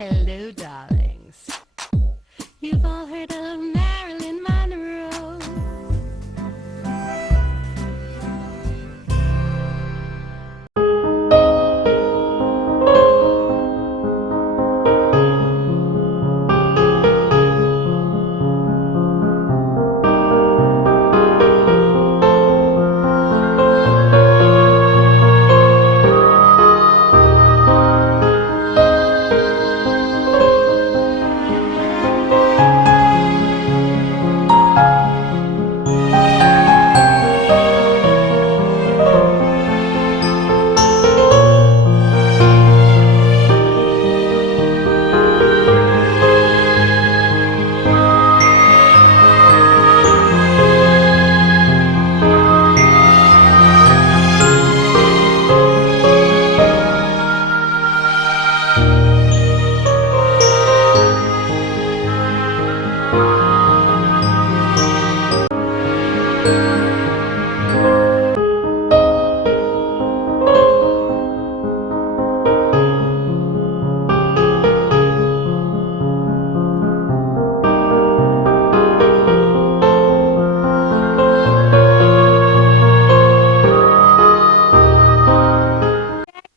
Hello, darlings. You've all heard of Marilyn Monroe.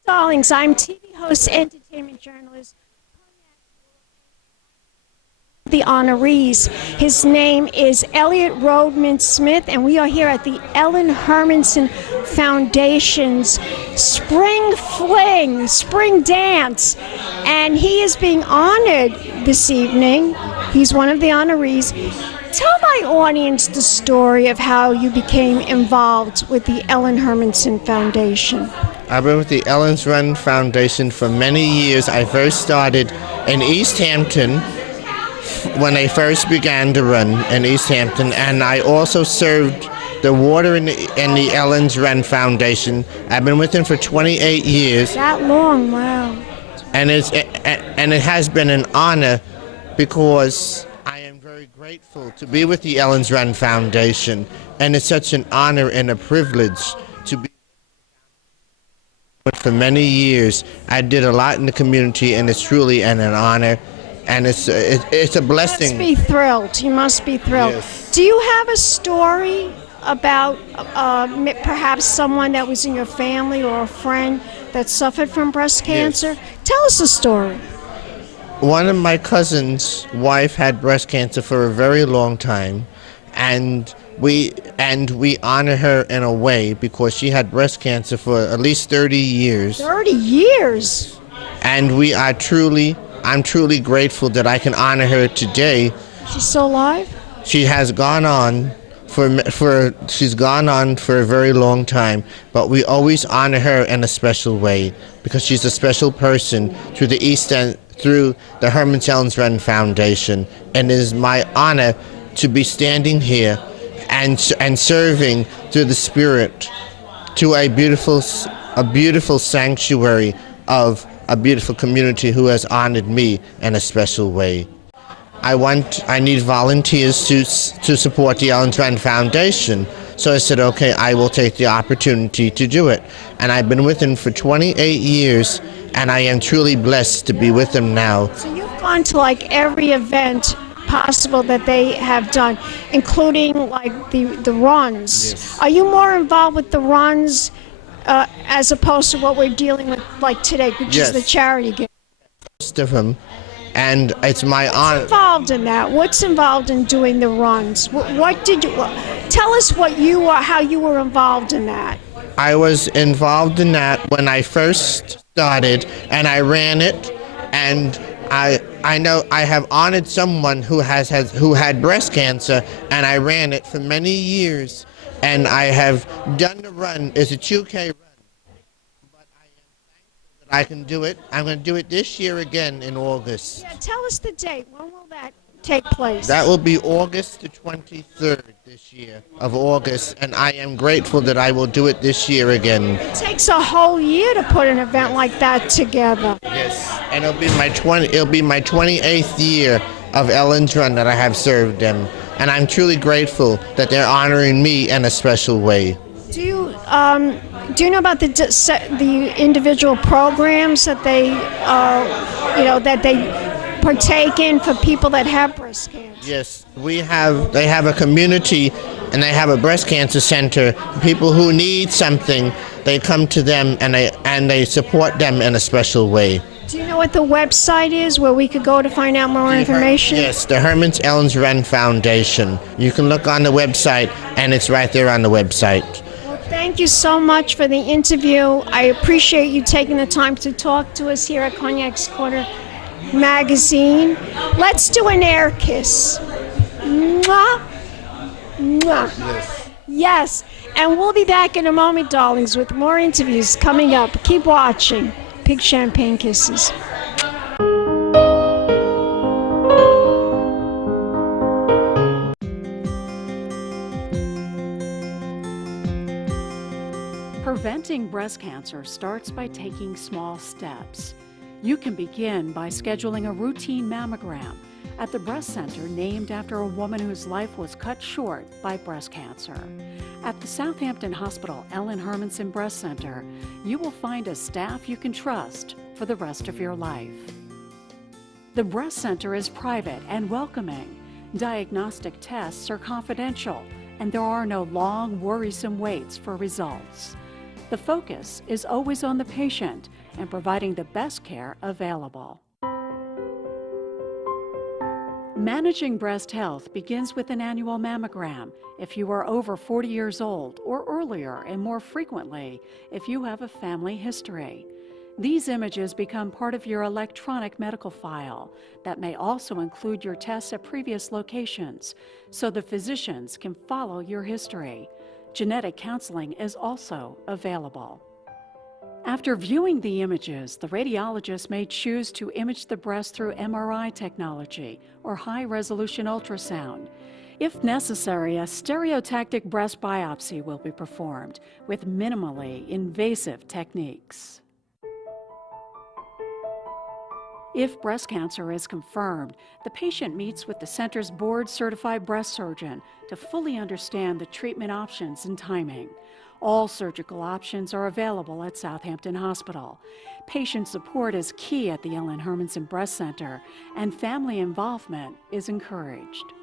Darlings, I'm TV host, entertainment journalist, the honorees. His name is Eliot Rodman Smith, and we are here at the Ellen Hermanson Foundation's Spring Fling, Spring Dance, and he is being honored this evening. He's one of the honorees. Tell my audience the story of how you became involved with the Ellen Hermanson Foundation. I've been with the Ellen's Run Foundation for many years. I first started in East Hampton when they first began to run in East Hampton, and I also served the water in the Ellen's Run Foundation. I've been with them for 28 years. That long, wow. And it has been an honor because I am very grateful to be with the Ellen's Run Foundation, and it's such an honor and a privilege to be. For many years, I did a lot in the community, and it's truly an honor, and it's a blessing. You must be thrilled. You must be thrilled. Yes. Do you have a story about perhaps someone that was in your family or a friend that suffered from breast cancer? Yes. Tell us a story. One of my cousin's wife had breast cancer for a very long time, and we honor her in a way because she had breast cancer for at least 30 years. 30 years? And I'm truly grateful that I can honor her today. She's still alive? She has gone on she's gone on for a very long time, but we always honor her in a special way because she's a special person through the East End, through the Hermanson Run Foundation, and it is my honor to be standing here and serving through the spirit to a beautiful sanctuary of a beautiful community who has honored me in a special way. I need volunteers to support the Ellen Run Foundation. So I said, okay, I will take the opportunity to do it. And I've been with them for 28 years, and I am truly blessed to be with them now. So you've gone to like every event possible that they have done, including like the runs. Yes. Are you more involved with the runs as opposed to what we're dealing with like today, which Yes. is the charity game? Most of them, and it's my honor. What's involved in that? What's involved in doing the runs? What did you tell us? How you were involved in that? I was involved in that when I first started, and I ran it, and I know I have honored someone who had breast cancer, and I ran it for many years, and I have done the run. It's a 2K run, but I am thankful that I can do it. I'm going to do it this year again in August. Yeah, tell us the date. When will that take place? That will be August the 23rd this year of August, and I am grateful that I will do it this year again. It takes a whole year to put an event like that together. Yes, and it'll be my 28th year of Ellen's Run that I have served them, and I'm truly grateful that they're honoring me in a special way. Do you do you know about the individual programs that they, that they partake in for people that have breast cancer? Yes, they have a community, and they have a breast cancer center. People who need something, they come to them, and they support them in a special way. Do you know what the website is where we could go to find out more information? Yes, the Herman's Ellen's Run Foundation. You can look on the website, and it's right there on the website. Well, thank you so much for the interview. I appreciate you taking the time to talk to us here at Cognac's Corner Magazine. Let's do an air kiss. Mwah. Mwah. Yes. Yes, and we'll be back in a moment, darlings, with more interviews coming up. Keep watching. Pig champagne kisses. Preventing breast cancer starts by taking small steps. You can begin by scheduling a routine mammogram at the breast center named after a woman whose life was cut short by breast cancer. At the Southampton Hospital Ellen Hermanson Breast Center, you will find a staff you can trust for the rest of your life. The breast center is private and welcoming. Diagnostic tests are confidential, and there are no long, worrisome waits for results. The focus is always on the patient and providing the best care available. Managing breast health begins with an annual mammogram if you are over 40 years old, or earlier and more frequently if you have a family history. These images become part of your electronic medical file that may also include your tests at previous locations, so the physicians can follow your history. Genetic counseling is also available. After viewing the images, the radiologist may choose to image the breast through MRI technology or high-resolution ultrasound. If necessary, a stereotactic breast biopsy will be performed with minimally invasive techniques. If breast cancer is confirmed, the patient meets with the center's board-certified breast surgeon to fully understand the treatment options and timing. All surgical options are available at Southampton Hospital. Patient support is key at the Ellen Hermanson Breast Center, and family involvement is encouraged.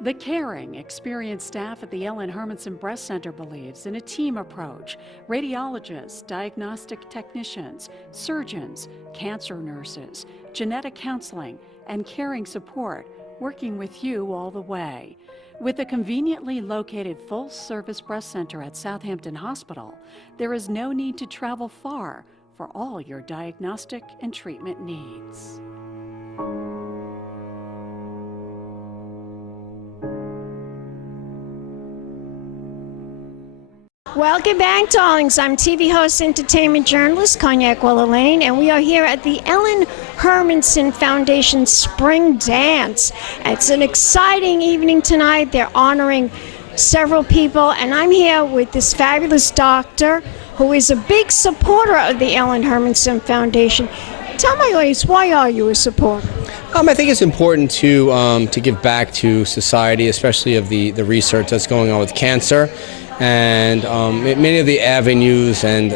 The caring, experienced staff at the Ellen Hermanson Breast Center believes in a team approach. Radiologists, diagnostic technicians, surgeons, cancer nurses, genetic counseling, and caring support working with you all the way. With a conveniently located full-service breast center at Southampton Hospital, there is no need to travel far for all your diagnostic and treatment needs. Welcome back, darlings. I'm TV host, entertainment journalist, Cognac Wellerlane, and we are here at the Ellen Hermanson Foundation Spring Dance. It's an exciting evening tonight. They're honoring several people, and I'm here with this fabulous doctor who is a big supporter of the Ellen Hermanson Foundation. Tell my audience, why are you a supporter? I think it's important to give back to society, especially of the research that's going on with cancer. And many of the avenues and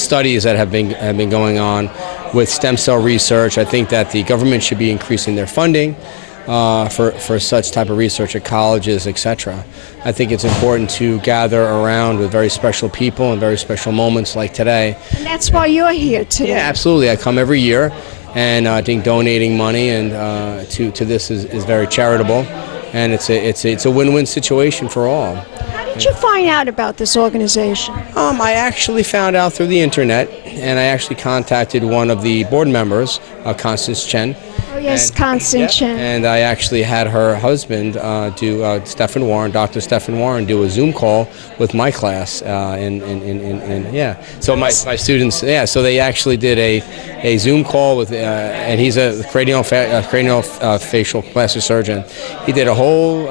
studies that have been going on with stem cell research, I think that the government should be increasing their funding for such type of research at colleges, etc. I think it's important to gather around with very special people and very special moments like today. And that's why you're here today. Yeah, absolutely. I come every year, and I think donating money and to this is very charitable. And it's a win-win situation for all. How did you find out about this organization? I actually found out through the internet, and I actually contacted one of the board members, Constance Chen. Oh yes, Constance Chen. And I actually had her husband Stephen Warren, Dr. Stephen Warren, do a Zoom call with my class. So my students, so they actually did a Zoom call with, and he's a craniofacial plastic surgeon. He did a whole,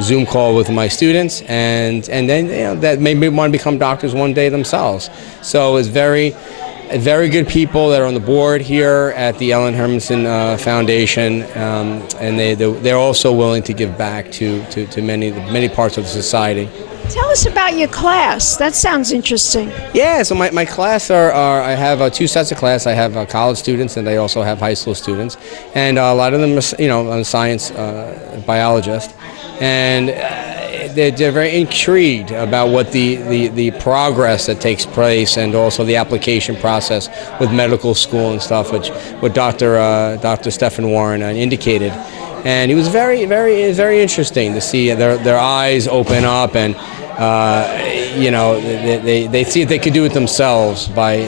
Zoom call with my students, and then that made me want to become doctors one day themselves. So it was very very good people that are on the board here at the Ellen Hermanson Foundation, and they're also willing to give back to many parts of society. Tell us about your class. That sounds interesting. Yeah, so my class I have two sets of class. I have college students, and I also have high school students, and a lot of them are science biologists, and they're very intrigued about what the progress that takes place, and also the application process with medical school and stuff, which what Dr. Stephen Warren indicated. And it was very interesting to see their eyes open up, and they see if they could do it themselves by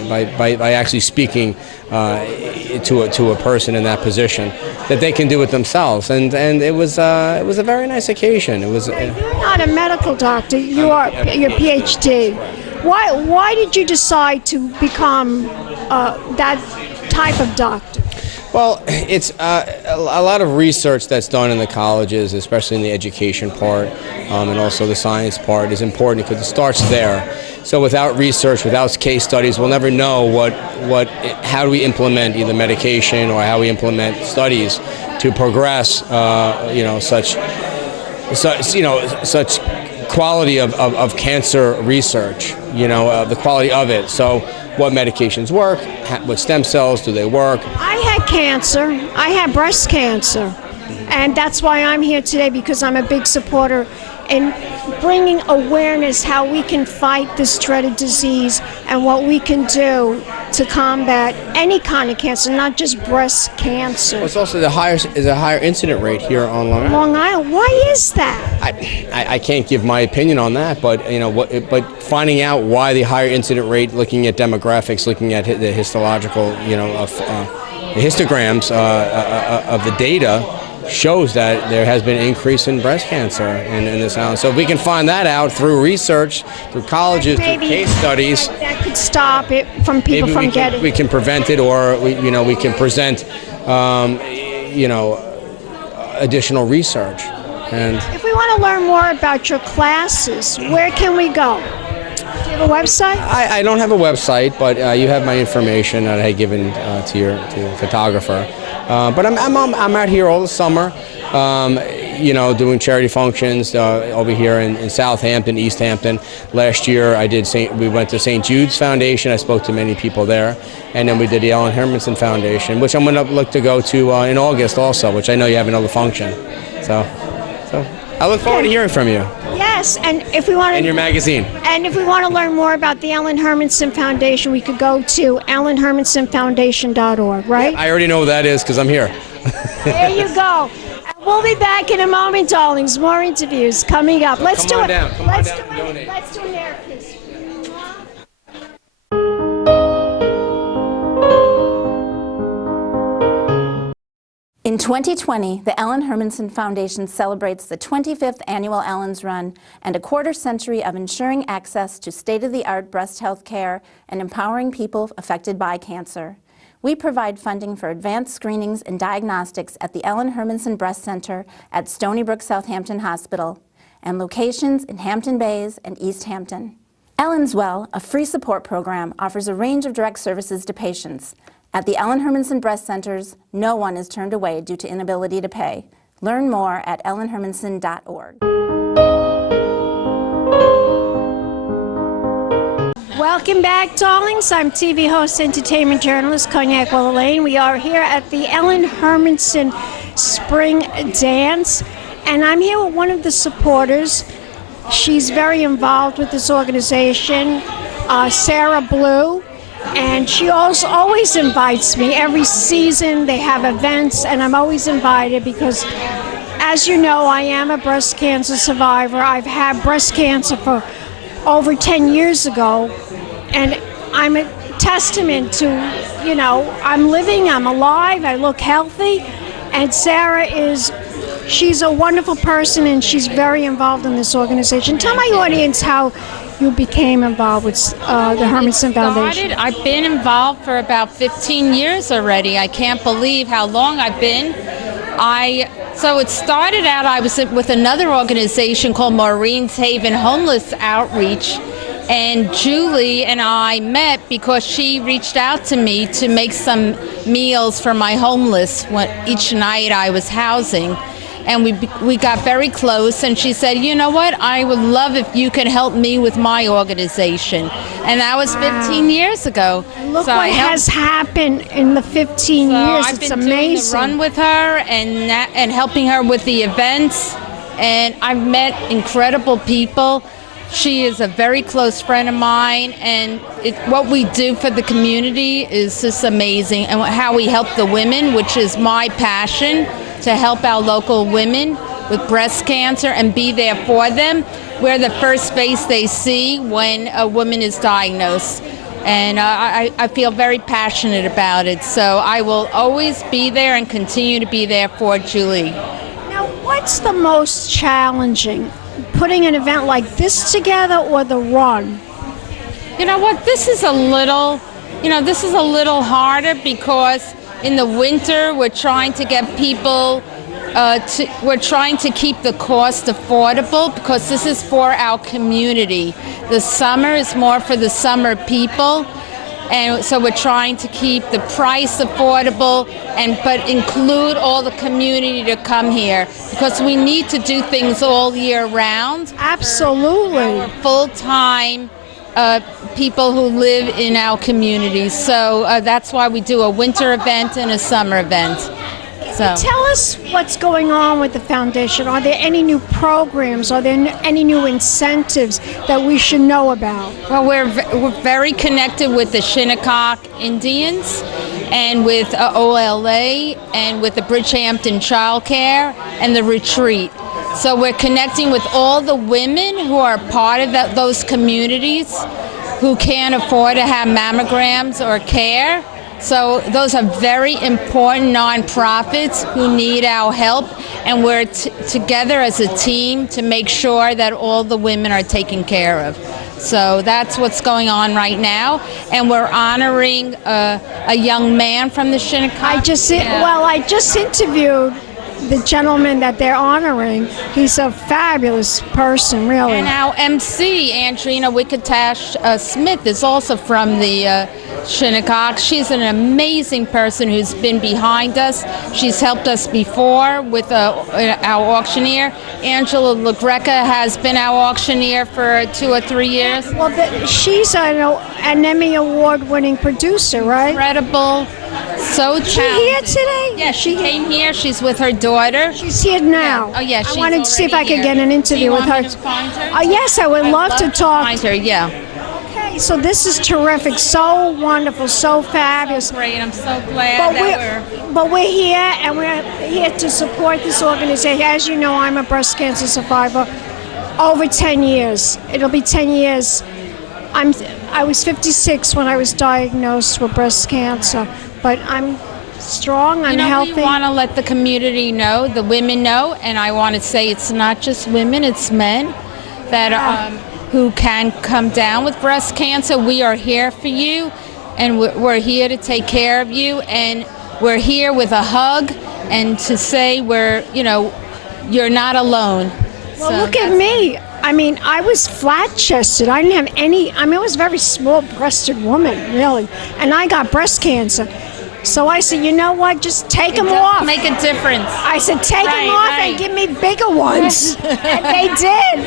actually speaking to a person in that position, that they can do it themselves. And it was a very nice occasion. It was. You're not a medical doctor. You are your PhD. Why did you decide to become that type of doctor? Well, it's a lot of research that's done in the colleges, especially in the education part, and also the science part, is important because it starts there. So without research, without case studies, we'll never know how do we implement either medication or how we implement studies to progress, such quality of cancer research, the quality of it. So what medications work, what stem cells do they work. I had cancer. I had breast cancer. And that's why I'm here today, because I'm a big supporter in bringing awareness how we can fight this dreaded disease and what we can do to combat any kind of cancer, not just breast cancer. It's also a higher incident rate here on Long Island. Long Island. Why is that? I can't give my opinion on that, but but finding out why the higher incident rate, looking at demographics, looking at the histological, the histograms of the data, shows that there has been an increase in breast cancer in this island. So if we can find that out through research, through colleges, through case studies, that could stop it from people from getting. We can prevent it, or we can present, additional research. And if we want to learn more about your classes, where can we go? Do you have a website? I don't have a website, but you have my information that I had given to your photographer. But I'm out here all the summer, doing charity functions over here in Southampton, East Hampton. Last year we went to St. Jude's Foundation. I spoke to many people there. And then we did the Ellen Hermanson Foundation, which I'm going to look to go to in August also, which I know you have another function. So I look forward to hearing from you. Yes, and if we want to... In your magazine. And if we want to learn more about the Ellen Hermanson Foundation, we could go to ellenhermansonfoundation.org, right? Yeah, I already know what that is because I'm here. There you go. We'll be back in a moment, darlings. More interviews coming up. Let's do it. Let's do an air kiss. In 2020, the Ellen Hermanson Foundation celebrates the 25th annual Ellen's Run and a quarter-century of ensuring access to state-of-the-art breast health care and empowering people affected by cancer. We provide funding for advanced screenings and diagnostics at the Ellen Hermanson Breast Center at Stony Brook Southampton Hospital and locations in Hampton Bays and East Hampton. Ellen's Well, a free support program, offers a range of direct services to patients. At the Ellen Hermanson Breast Centers, no one is turned away due to inability to pay. Learn more at ellenhermanson.org. Welcome back, darlings. I'm TV host, entertainment journalist, Cognac Wellerlane. We are here at the Ellen Hermanson Spring Dance, and I'm here with one of the supporters. She's very involved with this organization, Sarah Blue. And she also always invites me. Every season they have events, and I'm always invited because, as you know, I am a breast cancer survivor. I've had breast cancer for over 10 years ago, and I'm a testament to, I'm living, I'm alive, I look healthy, and Sarah she's a wonderful person, and she's very involved in this organization. Tell my audience how you became involved with the Hermanson Foundation. I've been involved for about 15 years already. I can't believe how long I've been. So it started out, I was with another organization called Maureen's Haven Homeless Outreach, And Julie and I met because she reached out to me to make some meals for my homeless each night I was housing. And we got very close, and she said, you know what, I would love if you could help me with my organization. And that was 15 years ago. Look what has happened in the 15 years. I've it's been amazing. doing the run with her and helping her with the events. And I've met incredible people. She is a very close friend of mine, and what we do for the community is just amazing. And how we help the women, which is my passion, to help our local women with breast cancer and be there for them. We're the first face they see when a woman is diagnosed. And I feel very passionate about it. So I will always be there and continue to be there for Julie. Now, what's the most challenging, putting an event like this together or the run? You know what, this is a little harder because in the winter we're trying to get people, we're trying to keep the cost affordable because this is for our community. The summer is more for the summer people. And so we're trying to keep the price affordable, but include all the community to come here because we need to do things all year round. Absolutely. Full-time people who live in our community. So that's why we do a winter event and a summer event. So tell us what's going on with the foundation. Are there any new programs? Are there any new incentives that we should know about? Well, we're very connected with the Shinnecock Indians and with OLA and with the Bridgehampton Child Care and the Retreat. So we're connecting with all the women who are part of those communities who can't afford to have mammograms or care. So those are very important nonprofits who need our help, and we're together as a team to make sure that all the women are taken care of. So that's what's going on right now, and we're honoring a young man from the Shinnecock. I just interviewed the gentleman that they're honoring. He's a fabulous person, really. And our MC, Andrina Wicketash Smith, is also from the Shinnecock. She's an amazing person who's been behind us. She's helped us before with our auctioneer. Angela LaGreca has been our auctioneer for 2 or 3 years. Well, she's an Emmy Award-winning producer, right? Incredible. So talented. Is she here today? Yeah, she came here. She's with her daughter. She's here now. Yeah. Oh, yeah, she's I wanted to see if I could here. get an interview with her. Do you want me to find her? Oh, yes, I would love to talk. Find her, yeah. Okay, so this is terrific. So wonderful, so fabulous. Great, I'm so glad But we're here, and we're here to support this organization. As you know, I'm a breast cancer survivor. Over 10 years. It'll be 10 years. I was 56 when I was diagnosed with breast cancer, but I'm strong, I'm healthy. We want to let the community know, the women know, and I want to say it's not just women, it's men that who can come down with breast cancer. We are here for you, and we're here to take care of you, and we're here with a hug and to say you're not alone. Well, so look at me. I mean, I was flat-chested. I didn't have any, I was a very small-breasted woman, really, and I got breast cancer. So I said, you know what, just take them off. Make a difference. I said, take them off and give me bigger ones. And they did.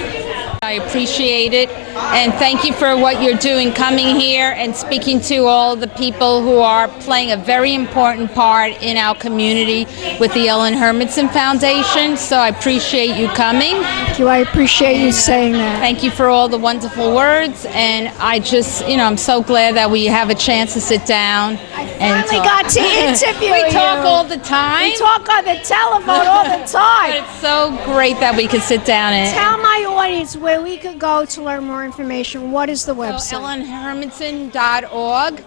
I appreciate it, and thank you for what you're doing, coming here and speaking to all the people who are playing a very important part in our community with the Ellen Hermanson Foundation. So I appreciate you coming. Thank you. I appreciate you saying that. Thank you for all the wonderful words, and I just, I'm so glad that we have a chance to sit down and finally got to interview We talk all the time. We talk on the telephone all the time. But it's so great that we could sit down and tell my audience where we could go to learn more information. What is the website? So ellenhermanson.org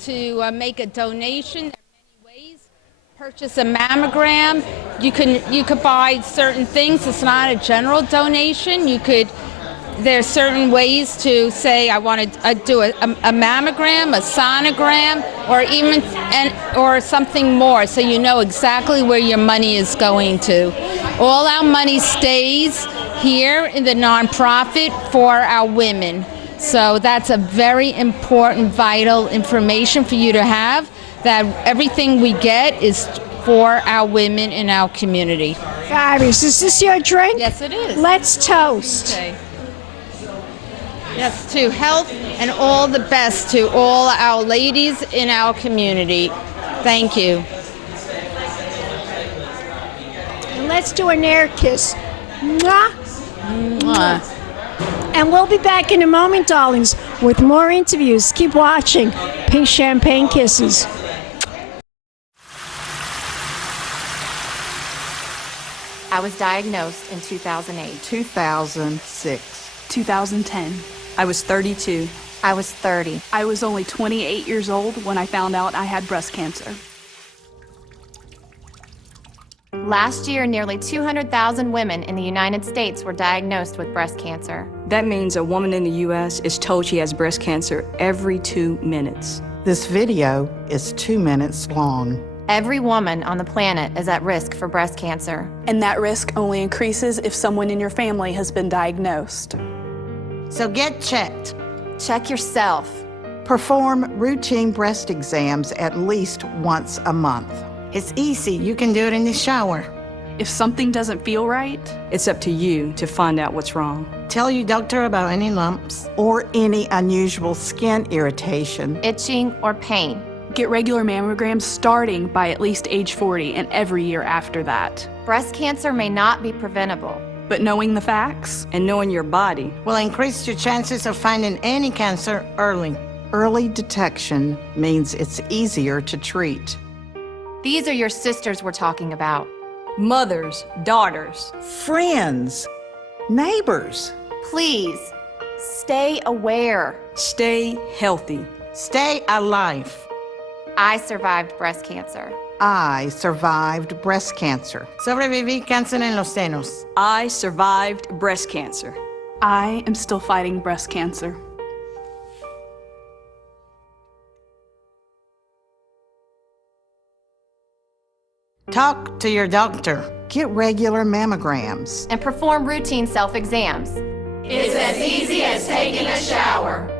to make a donation. There are many ways. Purchase a mammogram. You could buy certain things. It's not a general donation. There's certain ways to say I want to do a mammogram, a sonogram, or something more, so you know exactly where your money is going to. All our money stays here in the nonprofit for our women. So that's a very important, vital information for you to have, that everything we get is for our women in our community. Fabulous. Is this your drink? Yes, it is. Let's toast. Okay. Yes, to health and all the best to all our ladies in our community. Thank you. And let's do an air kiss. Mwah. Mwah. And we'll be back in a moment, darlings, with more interviews. Keep watching. Pink Champagne Kisses. I was diagnosed in 2008. 2006. 2010. I was 32. I was 30. I was only 28 years old when I found out I had breast cancer. Last year, nearly 200,000 women in the United States were diagnosed with breast cancer. That means a woman in the U.S. is told she has breast cancer every 2 minutes. This video is 2 minutes long. Every woman on the planet is at risk for breast cancer. And that risk only increases if someone in your family has been diagnosed. So get checked. Check yourself. Perform routine breast exams at least once a month. It's easy. You can do it in the shower. If something doesn't feel right, it's up to you to find out what's wrong. Tell your doctor about any lumps or any unusual skin irritation, itching, or pain. Get regular mammograms starting by at least age 40 and every year after that. Breast cancer may not be preventable. But knowing the facts and knowing your body will increase your chances of finding any cancer early. Early detection means it's easier to treat. These are your sisters we're talking about. Mothers, daughters, friends, neighbors. Please, stay aware. Stay healthy. Stay alive. I survived breast cancer. I survived breast cancer. Sobreviví cáncer en los senos. I survived breast cancer. I am still fighting breast cancer. Talk to your doctor. Get regular mammograms. And perform routine self-exams. It's as easy as taking a shower.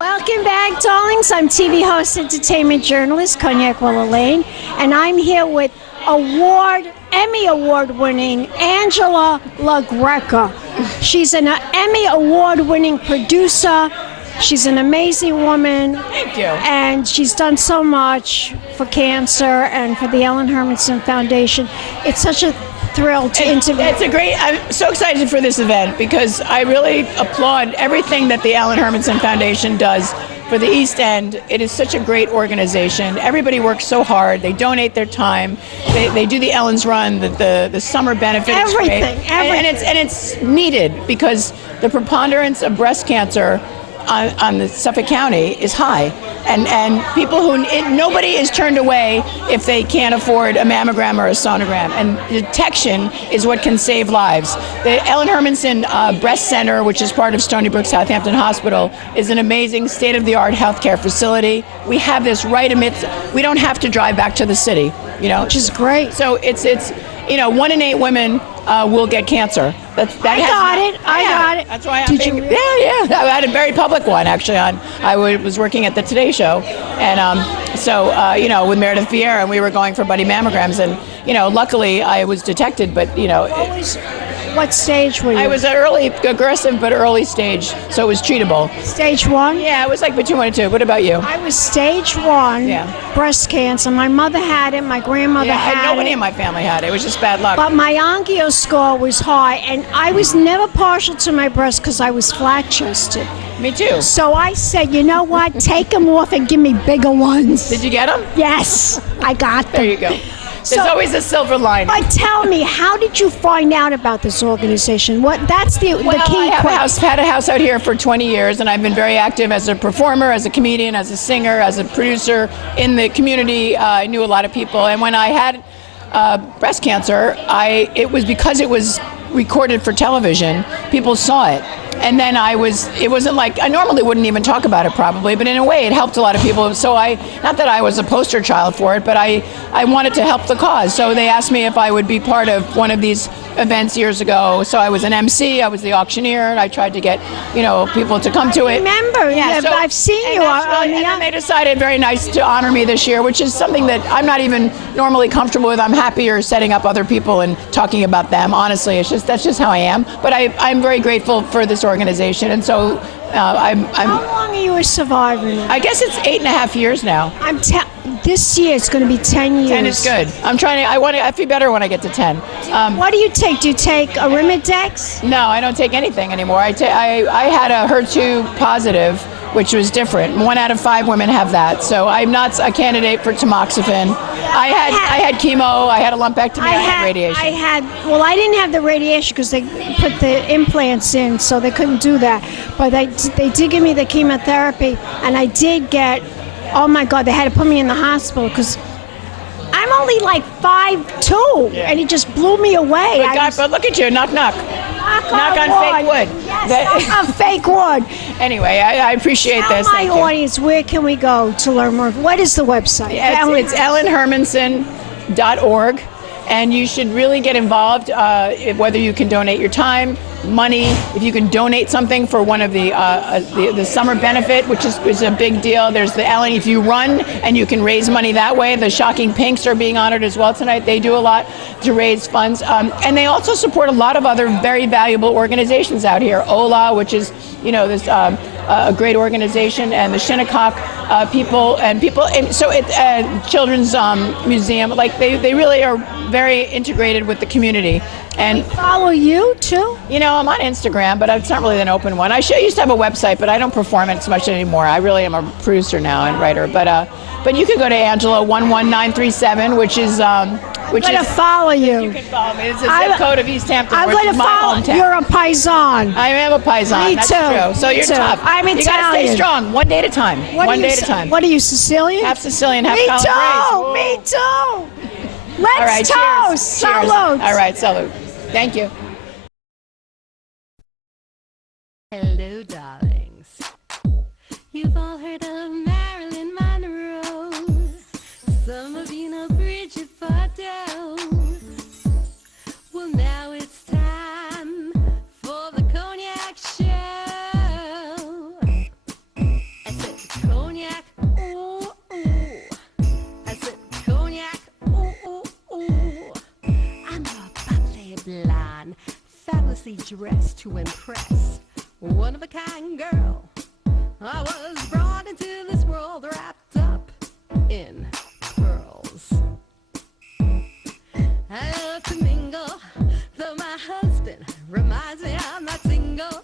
Welcome back, darlings. I'm TV host, entertainment journalist, Cognac Wellerlane, and I'm here with Emmy Award-winning Angela LaGreca. She's an Emmy Award-winning producer. She's an amazing woman. Thank you. And she's done so much for cancer and for the Ellen Hermanson Foundation. It's such a thrill to interview. I'm so excited for this event because I really applaud everything that the Ellen Hermanson Foundation does for the East End. It is such a great organization. Everybody works so hard. They donate their time. They do the Ellen's Run, the summer benefit. Everything. And it's needed because the preponderance of breast cancer on the Suffolk County is high, and people nobody is turned away if they can't afford a mammogram or a sonogram, and detection is what can save lives. The Ellen Hermanson Breast Center, which is part of Stony Brook Southampton Hospital, is an amazing state-of-the-art healthcare facility. We have this right amidst, we don't have to drive back to the city, which is great. So it's 1 in 8 women will get cancer. I got it. That's why I'm Did you? Yeah. I had a very public one actually. I was working at the Today Show, and with Meredith Vieira, and we were going for buddy mammograms, and luckily I was detected, but What stage were you? I was at aggressive but early stage, so it was treatable. Stage 1? Yeah, it was like between 1 and 2. What about you? I was stage 1, breast cancer. My mother had it, my grandmother had it. Nobody in my family had it. It was just bad luck. But my angio score was high, and I was never partial to my breast because I was flat-chested. Me too. So I said, you know what? Take them off and give me bigger ones. Did you get them? Yes, I got them. There you go. There's always a silver lining. But tell me, how did you find out about this organization? That's the key I've had a house out here for 20 years, and I've been very active as a performer, as a comedian, as a singer, as a producer in the community. I knew a lot of people, and when I had breast cancer, it was because it was recorded for television. People saw it, And then it wasn't like, I normally wouldn't even talk about it probably, but in a way it helped a lot of people. So not that I was a poster child for it, but I wanted to help the cause. So they asked me if I would be part of one of these events years ago. So I was an MC, I was the auctioneer, and I tried to get, people to come to it. Remember, yeah, so, I've seen you on and then they decided very nice to honor me this year, which is something that I'm not even normally comfortable with. I'm happier setting up other people and talking about them. Honestly, that's just how I am. But I'm very grateful for this organization, and so how long are you a survivor now? I guess it's 8.5 years now. This year it's going to be 10 years. 10 is good. I feel better when I get to 10. What do you take? Do you take Arimidex? No, I don't take anything anymore. I had a HER2 positive, which was different. 1 out of 5 women have that. So I'm not a candidate for tamoxifen. I had chemo, I had a lumpectomy, I had radiation. I didn't have the radiation because they put the implants in, so they couldn't do that. But they did give me the chemotherapy, and I did get, oh my God, they had to put me in the hospital because I'm only like 5'2", and it just blew me away. But look at you, knock, knock. Knock on fake wood. Yes, knock on fake wood. Anyway, I appreciate this. Tell my audience, where can we go to learn more? What is the website? It's ellenhermanson.org, and you should really get involved, whether you can donate your time, money, if you can donate something for one of the summer benefit, which is a big deal. There's the Ellen, if you run and you can raise money that way. The Shocking Pinks are being honored as well tonight. They do a lot to raise funds. And they also support a lot of other very valuable organizations out here. OLA, which is, this a great organization, and the Shinnecock people, and so Children's Museum, like they really are very integrated with the community. And they follow you too? I'm on Instagram, but it's not really an open one. I used to have a website, but I don't perform it so much anymore. I really am a producer now and writer. But you can go to Angela11937, which is I'm going to follow you. You can follow me. It's a zip code of East Hampton, I'm which going is to my follow. hometown. You're a paisan. I am a paisan. Me That's too. true. So you're tough. I'm Italian. You got to stay strong. One day at a time. One day at a time. What are you, Sicilian? Half Sicilian, half Colin Grace. Me too. Let's All right, toast. Cheers. Salute. All right, salute. Thank you. Hello, darlings. You've all heard of Marilyn Monroe. Some of you know Bridget Bardot. Well, now it's time for the Cognac show. I said cognac, ooh, ooh. I said cognac, ooh, ooh, ooh. I'm a bubbly blonde, fabulously dressed to impress. One of a kind girl. I was brought into this world wrapped up in pearls. I love to mingle, though my husband reminds me I'm not single.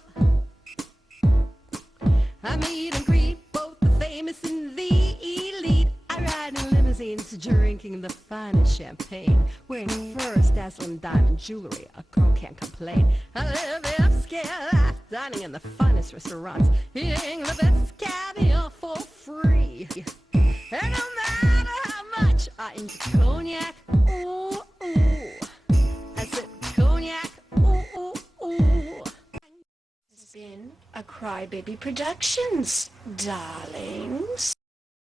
I meet and greet both the famous and the elite. I ride in limousines, drinking the finest champagne, wearing furs, dazzling diamond jewelry. A girl can't complain. I live the upscale life, dining in the finest restaurants, eating the best caviar for free. And no matter how much I enjoy cognac, ooh, ooh. I said cognac, ooh, ooh, ooh. This has been a Crybaby Productions, darlings.